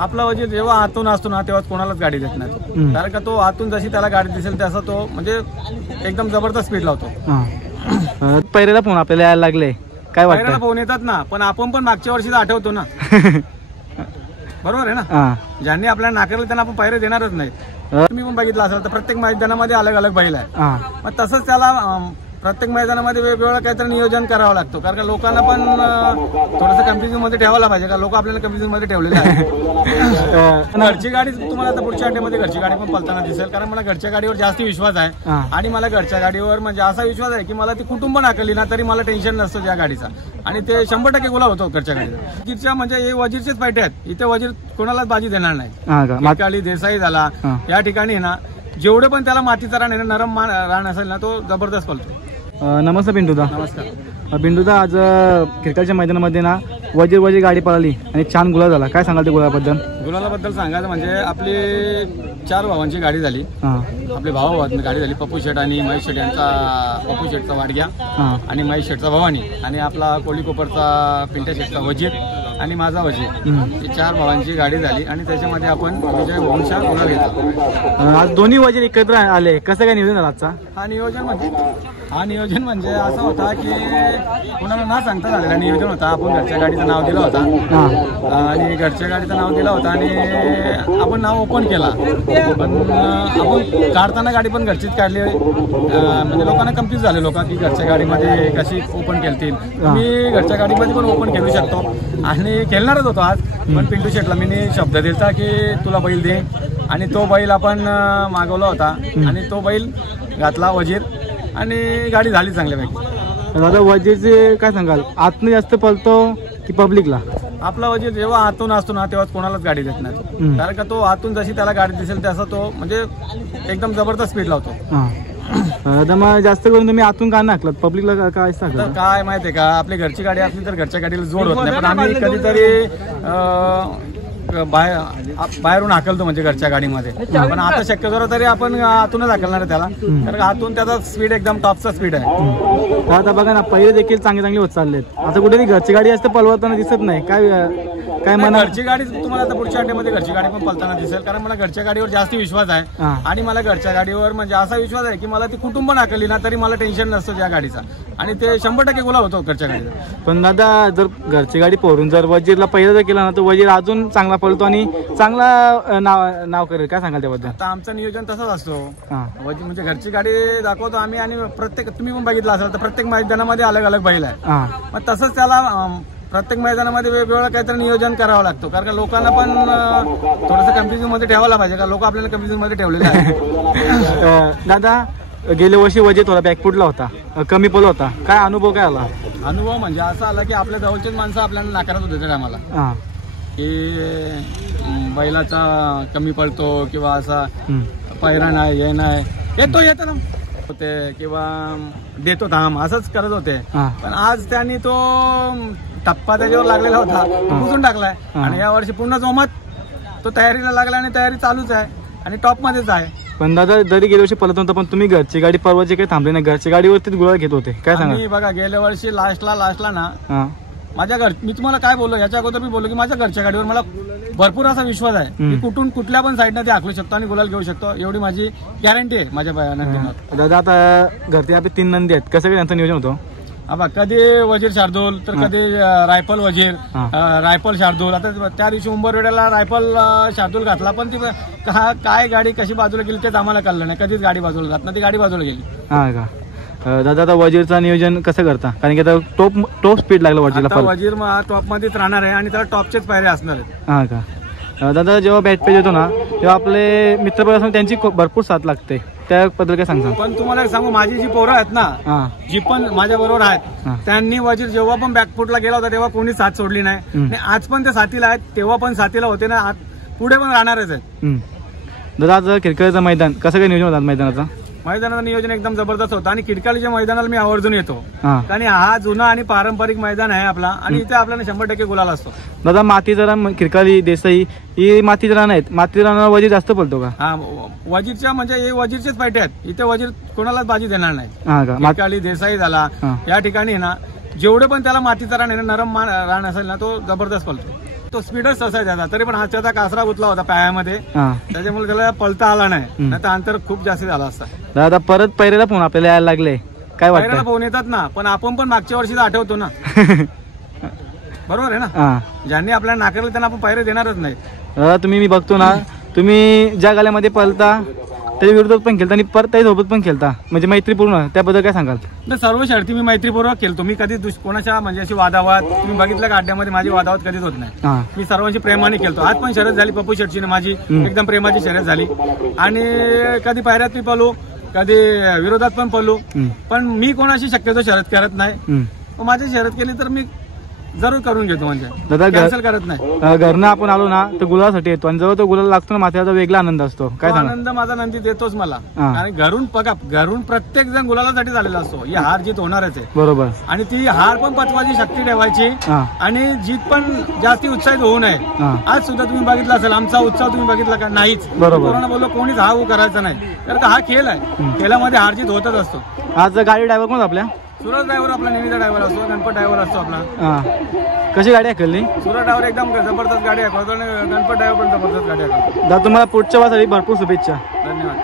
आपला वजीर जेव्हा आतून असतो ना तेव्हा कोणालाच गाडी देत नाही तो. कारण का तो आतून जशी त्याला गाडी दिसेल तसा तो म्हणजे एकदम जबरदस्त स्पीड लावतो. पहिल्याला फोन आपल्याला यायला लागले काय वाटतं? पहिल्याला फोन येतात ना, पण आपण पण मागच्या वर्षीच आठवतो ना. बरोबर आहे ना. ज्यांनी आपल्याला नाकारलं त्यांना आपण पायरे देणारच नाही. तुम्ही पण बघितलं असेल तर प्रत्येक मैदानामध्ये अलग अलग बैल आहे. मग तसंच त्याला प्रत्येक मैदानामध्ये वेगवेगळं काहीतरी नियोजन करावं लागतो. कारण का लोकांना पण थोडंसं कन्फ्युजन मध्ये ठेवायला पाहिजे. का लोक आपल्याला कन्फ्युजन मध्ये ठेवलेले आहे. घरची गाडी तुम्हाला आता पुढच्या अड्ड्यामध्ये घरची गाडी पण पळताना दिसेल. कारण मला घरच्या गाडीवर जास्त विश्वास आहे. आणि मला घरच्या गाडीवर म्हणजे असा विश्वास आहे की मला ती कुटुंब नाकारली ना तरी मला टेन्शन नसतं त्या गाडीचा. आणि ते 100% गुलाल होतो घरच्या गाडीचा. वजीरच्या म्हणजे हे वजीरचेच फायटे आहेत. इथे वजीर कोणालाच बाजी देणार नाही. माकाली देसाई झाला या ठिकाणी ना जेवढे पण त्याला मातीचा रान आहे, नरम रान असेल ना तो जबरदस्त पळतो. नमस्कार बिंदुदा. नमस्कार बिंदुदा. आज क्रिकेटच्या मैदानामध्ये ना वजीर गाडी पळाली आणि छान गुलाल झाला. काय सांगाल ते गुलाबद्दल? गुलालाबद्दल सांगायचं म्हणजे आपली 4 भावांची गाडी झाली. आपले भावांची गाडी झाली. पप्पू शेठ आणि महेश शेठ यांचा, पप्पू शेठचा वाडग्या आणि महेश शेठचा भवानी आणि आपला कोळीकोपरचा पिंट्या शेठचा वजीर आणि माझा वजीर, ही 4 भावांची गाडी झाली आणि त्याच्यामध्ये आपण विजय वंशा गुलाल घेतला. आज दोन्ही वजीर एकत्र आले, कसं काय नियोजन झालं आजचा? हा नियोजन म्हणजे असं होता की कोणाला ना सांगता झालेला नियोजन होता. आपण घरच्या गाडीचं नाव दिलं होता आणि घरच्या गाडीचं नाव दिलं होतं आणि आपण नाव ओपन केला. पण आपण काढताना गाडी पण घरचीच काढली. म्हणजे लोकांना कन्फ्यूज झाले लोक की घरच्या गाडीमध्ये कशी ओपन केलतील. मी घरच्या गाडीमध्ये पण ओपन खेळू शकतो आणि खेळणारच होतो आज. पण पिंटू शेटला मी शब्द दिलता की तुला बैल दे आणि तो बैल आपण मागवला होता आणि तो बैल घातला वजीर आणि गाडी झाली चांगल्यापैकी. दादा वजीरचे काय सांगाल? आतनं जास्त पळतो की पब्लिकला? आपला वजीर जेव्हा आतून असतो ना तेव्हा कोणालाच गाडी देत नाही. कारण का तो आतून जशी त्याला गाडी दिसेल तसा तो म्हणजे एकदम जबरदस्त स्पीड लावतो. दादा मग जास्त करून तुम्ही आतून का नाकलात? पब्लिकला काय सांगता? काय माहितीये का, आपली घरची गाडी असली तर घरच्या गाडीला जोड होत नाही. पण आम्ही कधीतरी बाहेरून हाकलतो म्हणजे घरच्या गाडीमध्ये. पण आता शक्यतो तरी आपण आतूनच हाकलणार आहे त्याला. कारण आतून त्याचा स्पीड एकदम टॉपचा स्पीड आहे. आता बघा ना पहिले देखील चांगले होत चाललेत. आता कुठेतरी घरची गाडी असते पळवताना दिसत नाही. काय म्हणा घरची गाडी तुम्हाला आता पुढच्या अड्ड्यामध्ये घरची गाडी पण पळताना दिसेल. कारण मला घरच्या गाडीवर जास्त विश्वास आहे. आणि मला घरच्या गाडीवर म्हणजे असा विश्वास आहे की मला ती कुटुंब नाकारली ना तरी मला टेन्शन नसतं त्या गाडीचा. आणि ते 100% गुलाल होतो घरच्या गाडीचा. पण दादा जर घरची गाडी पोरून जर वजीरला पहिला जर केला ना तर वजीर अजून चांगला पळतो आणि चांगला नाव करेल. काय सांगाल त्याबद्दल? आता आमचं नियोजन तसंच असतो. वजीर म्हणजे घरची गाडी दाखवतो आम्ही आणि प्रत्येक तुम्ही पण बघितलं असेल तर प्रत्येक मैदानामध्ये अलग अलग बैल आहे. मग तसंच त्याला प्रत्येक मैदानामध्ये वेगवेगळं काहीतरी नियोजन करावं लागतो. कारण का लोकांना पण थोडंसं कन्फ्युजन मध्ये ठेवायला पाहिजे. का लोक आपल्याला कन्फ्युजन मध्ये ठेवलेले आहे. दादा गेल्या वर्षी वजीर थोडा बॅकफुटला होता, कमी पळला होता. काय अनुभव काय आला? अनुभव म्हणजे असा आला की आपल्या जवळचेच माणसं आपल्याला नाकारत होते त्या टायमाला की बैलाचा कमी पडतो किंवा असा पायरा नाही हे नाही येतो ना होते किंवा देतो थांब असंच करत होते. पण आज त्यांनी तो टप्पा त्याच्यावर लागलेला होता पुसून टाकलाय आणि या वर्षी पुन्हा जोमात तो तयारीला लागला आणि तयारी चालूच आहे आणि टॉप मध्येच आहे. पण दादा जरी गेल्या वर्षी पळत होता पण तुम्ही घरची गाडी परवाची काही थांबले नाही, घरच्या गाडीवरतीच गुलाल घेत होते. काय सांगा? बघा गेल्या वर्षी लास्टला ना माझ्या मी तुम्हाला काय बोललो याच्या अगोदर मी बोललो की माझ्या घरच्या गाडीवर मला भरपूर असा विश्वास आहे की कुठून कुठल्या पण साईडनं ते हाकलू शकतो आणि गुलाल घेऊ शकतो एवढी माझी गॅरंटी आहे माझ्या नंदीवर. दादा आता घरचे आपले 3 नंदी आहेत, कसं काय त्यांचं नियोजन होतं? कधी वजीर शार्दूल तर कधी रायफल वजीर रायफल शार्दूल. आता त्या दिवशी उंबरवेड्याला रायफल शार्दूल घातला पण ती काय गाडी कशी बाजूला गेली तेच आम्हाला कळलं नाही. कधीच गाडी बाजूला घात ना ती गाडी बाजूला गेली. हा का दादा आता वजीरचं नियोजन कसं करता? कारण की आता टॉप स्पीड लागला वजीरला. वजीर टॉप मध्येच राहणार आहे आणि त्याला टॉपचेच पायरे असणार आहेत. हा का दादा जेव्हा बॅट पेज येतो ना तेव्हा आपले मित्र त्यांची भरपूर साथ लागते, त्याबद्दल काय सांगता? पण तुम्हाला सांगू माझी जी पोरं आहेत ना जी पण माझ्या बरोबर आहेत त्यांनी वजीर जेव्हा पण बॅकफुटला गेला होता तेव्हा कोणी साथ सोडली नाही. आज पण ते साथीला आहेत, तेव्हा पण साथीला होते ना, पुढे पण राहणारच आहेत. दादा आज क्रिकेटचं मैदान कसं काय नियोजन होतं? मैदानाचं नियोजन एकदम जबरदस्त होतं आणि किडकालीच्या मैदानाला मी आवर्जून येतो कारण हा जुना आणि पारंपरिक मैदान आहे आपला आणि इथे आपल्याला 100% गुलाल असतो. दादा मातीचा रान किडकाली देसाई ही मातीचा रान आहेत, मातीचा रानाला वजीर जास्त पळतो का? हा वजीरच्या म्हणजे हे वजीरचेच फायटे आहेत. इथे वजीर कोणालाच बाजी देणार नाही. किडकाली देसाई झाला या ठिकाणी ना जेवढे पण त्याला मातीचा रान आहे नरम रान असेल ना तो जबरदस्त पळतो. तो स्पीडच तसा आहे त्याचा, तरी पण हाताचा कासरा गुतला होता पायामध्ये, त्याच्यामुळे त्याला पळता आला नाही, नाही तर अंतर खूप जास्त झाला असता. दादा परत पहिल्याला फोन आपल्याला यायला लागले, काय वाटतं? फोन येतात ना, पण आपण पण मागच्या वर्षीच आठवतो ना. बरोबर आहे ना, ज्यांनी आपल्याला नाकारलं त्यांना आपण पायरे देणारच नाही. दादा तुम्ही मी बघतो ना, तुम्ही ज्या गाल्यामध्ये पळता त्याच्या विरोधात पण खेळता आणि परत त्याच्यासोबत पण खेळता, म्हणजे मैत्रीपूर्ण, त्याबद्दल काय सांगाल? सर्व शर्ती मी मैत्रीपूर्वक खेळतो. मी कधी कोणाच्या म्हणजे अशी वादावाद, तुम्ही बघितलं का अड्ड्यामध्ये माझी वादावाद कधीच होत नाही. मी सर्वांची प्रेमाने खेळतो. आज पण शर्यत झाली पप्पू शेटची माझी, एकदम प्रेमाची शर्यत झाली. आणि कधी पायऱ्यात मी पळू, कधी विरोधात पण पळू, पण मी कोणाशी शक्यतो शर्यत करत नाही. माझी शर्यत केली तर मी जरूर करून घेतो, म्हणजे दादा कॅन्सल करत नाही. घरनं आपण आलो ना तर गुलासाठी येतो, आणि जेव्हा तो गुलाल लागतो ना माथ्याचा वेगळा आनंद असतो. काय आनंद माझा नंदी देतोच मला. आणि घरून बघा, घरून प्रत्येक जण गुलालासाठी झालेला असतो. ही हार जीत होणारच आहे, बरोबर. आणि ती हार पण पचवायची शक्ती ठेवायची, आणि जीत पण जास्ती उत्साहित होऊ नये. आज सुद्धा तुम्ही बघितला असेल आमचा उत्साह, तुम्ही बघितला का? नाहीच. बरोबर. बोललो कोणीच हा करायचा नाही, तर हा खेळ आहे, खेळामध्ये हार जीत होतच असतो. आज गाडी ड्रायव्हर कोण आपल्या? सुरज ड्रायव्हर आपला, नेहमीचा ड्रायव्हर असतो, गणपत ड्रायव्हर असतो आपला. कशी गाडी ऐकली? सुरज ड्रायव्हर एकदम जबरदस्त गाडी आहे, गणपत ड्रायव्हर पण जबरदस्त गाडी आहे. दादा तुम्हाला पुढच्या वासाठी भरपूर शुभेच्छा. धन्यवाद.